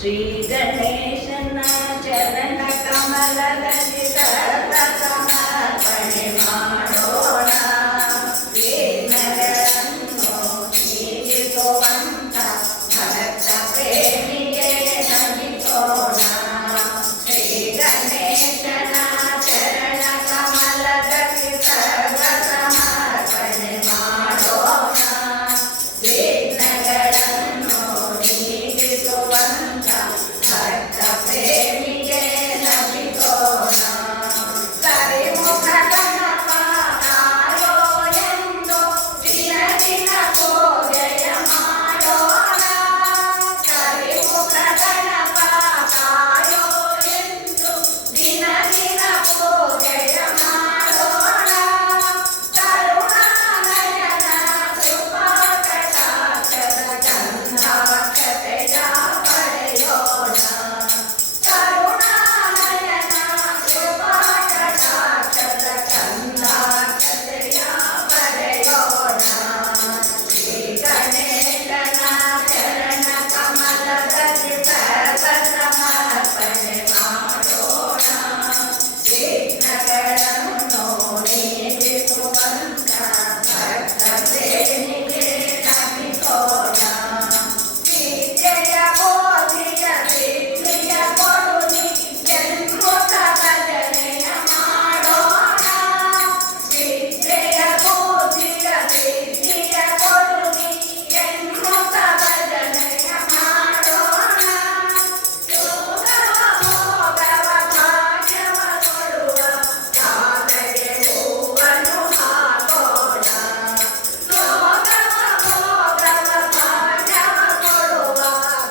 ಶ್ರೀ ಗಣೇಶನ ಚರಣ ಕಮಲದಲ್ಲಿ ಸರ್ವ ಸಮರ್ಪಣೆ ಮಾಡೋಣ. ವೇದಗಳನ್ನು ನೀಗಿಸುವಂತ ಭಕ್ತ ಪ್ರೇಮಿಗೆ ನಮಿಸೋಣ. ಶ್ರೀ ಗಣೇಶನ ಚರಣ ಕಮಲದಲ್ಲಿ ಸರ್ವ ಸಮರ್ಪಣೆ ಮಾಡೋಣ. ವೇದಗಳನ್ನು ನೀಗಿಸುವಂತ ಭಕ್ತ ಪ್ರೇಮಿಗೆ ನಮಿಸೋಣ. ಕರಿಮುಖ ಗಣಪ ಕಾಯೋ ಎಂದು ದಿನ ದಿನ ಪೂಜೆಯ ಮಾಡೋಣ. ಕರಿಮುಖ ಗಣಪ ಕಾಯೋ ಎಂದು ದಿನ ದಿನ ಪೂಜೆಯ ಮಾಡೋಣ. ಕರುಣಾನಯನ ಕೃಪಾ ಕಟಾಕ್ಷದ ಗಂಧಾಕ್ಷತೆಯ ಪಡೆಯೋಣ. ಕರುಣಾನಯನ ಕೃಪಾ ಕಟಾಕ್ಷದ ಗಂಧಾಕ್ಷತೆಯ ಪಡೆಯೋಣ. ಶ್ರೀ ಗಣೇಶನ ಚರಣ ಕಮಲದಲ್ಲಿ ಸರ್ವ ಸಮರ್ಪಣೆ ಮಾಡೋಣ. ವಿಘ್ನಗಳನ್ನು ನೀಗಿಸುವಂತ ಭಕ್ತ ಪ್ರೇಮಿಗೆ ನಮಿಸೋಣ. ವಿದ್ಯೆಯ ಬೋಧಿಯ ಸಿದ್ಧಿಯ ಕೊಡುನಿ ಜನ್ಮುಖ ಭಜನೆಯ ಮಾಡೋಣ. ವಿದ್ಯೆಯ ಬೋಧಿಯ ಸಿದ್ಧಿಯ ಕೊಡುನಿ ಜನ್ಮುಖ ಭಜನೆಯ ಮಾಡೋಣ. ಯೋಗವ ಭೋಗವ ಭಾಗ್ಯವ ಕೊಡುವ ದಾತೆಗೆ ಹೂವನ್ನು ಹಾಕೋಣ. ಯೋಗವ ಭೋಗವ ಭಾಗ್ಯವ ಕೊಡುವ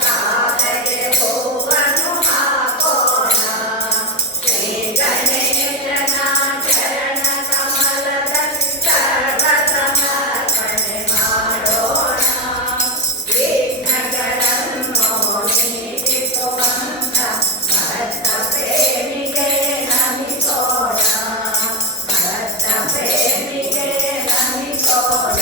ದಾತೆಗೆ ಹೂವನ್ನು ಹಾಕೋಣ. ಶ್ರೀ ಗಣೇಶನ ಚರಣ ಕಮಲದಲ್ಲಿ ಸರ್ವ ಸಮರ್ಪಣೆ ಮಾಡೋಣ. ವಿಘ್ನಗಳನ್ನು ನೀಗಿಸುವಂತ ಭಕ್ತ ಪ್ರೇಮಿಗೆ ನಮಿಸೋಣ. ಭಕ್ತ ಪ್ರೇಮಿಗೆ ನಮಿಸೋಣ.